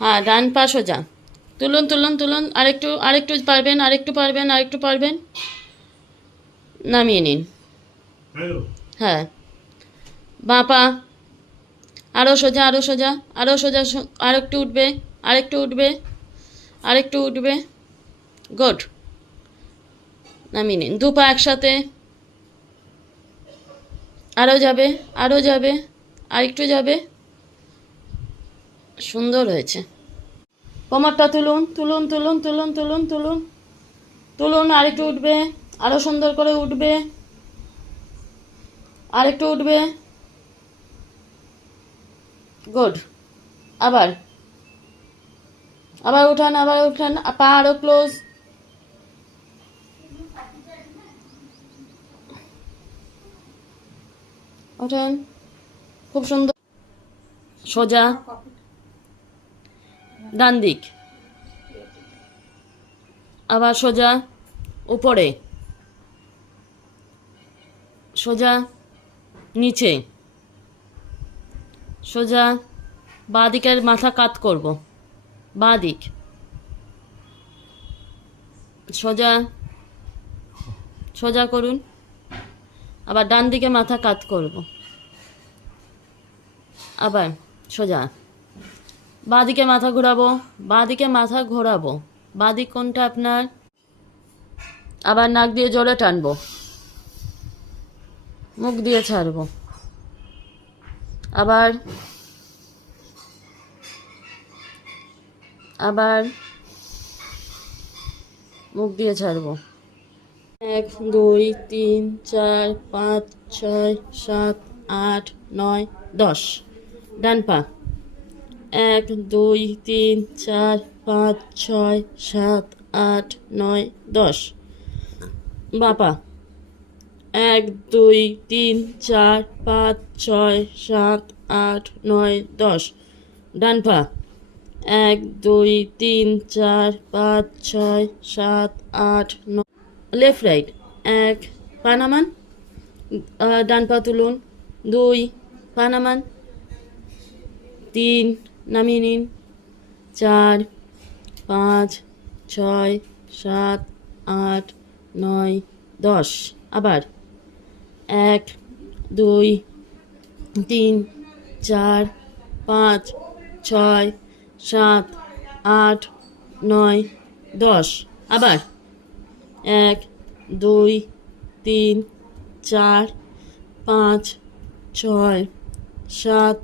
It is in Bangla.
হ্যাঁ, ডান পা সোজা। তুলুন তুলুন তুলুন, আরেকটু আরেকটু পারবেন, আরেকটু পারবেন, আরেকটু পারবেন। নামিয়ে নিন। হ্যাঁ, বাঁ পা আরও সোজা, আরও সোজা, আরও সোজা, আরেকটু উঠবে, আরেকটু উঠবে, আরেকটু উঠবে। গুড। নামিয়ে নিন। দু পা একসাথে, আরও যাবে, আরও যাবে, আরেকটু যাবে। সুন্দর হয়েছে। কোমরটা তুলুন তুলুন তুলুন তুলুন তুলুন তুলুন তুলুন, আরেকটু উঠবে, আরও সুন্দর করে উঠবে, আরেকটু উঠবে। গুড। আবার আবার উঠান, আবার উঠান, পা আরও ক্লোজ। ওঠেন, খুব সুন্দর। সোজা, ডান দিক, আবার সোজা, উপরে, সোজা, নিচে, সোজা। বাঁ দিকের মাথা কাত করব, বাঁ দিক, সোজা, সোজা করুন। আবার ডান দিকে মাথা কাত করব, আবার সোজা। বাঁ দিকে মাথা ঘোরাবো, বাঁ দিকে মাথা ঘোরাবো। বাঁ দিক কোনটা আপনার? আবার নাক দিয়ে জোরে টানবো, মুখ দিয়ে ছাড়বো। আবার আবার মুখ দিয়ে ছাড়বো। 1 2 3 4 5 6 7 8 9 10। ডান পা 1 2 3 4 5 6 7 8 9 10। বাঁ পা 1 2 3 4 5 6 7 8 9 10। ডান পা 1 2 3 4 5 6 7 8 9। লেফট রাইট 1 পা নামান, ডান পা তুলুন, 2 পা নামান, 3 নামিয়ে নিন, 4 5 6 7 8 9 10। আবার 1 2 3 4 5 6 7 8 9 10। আবার 1 2 3 4 5 6 7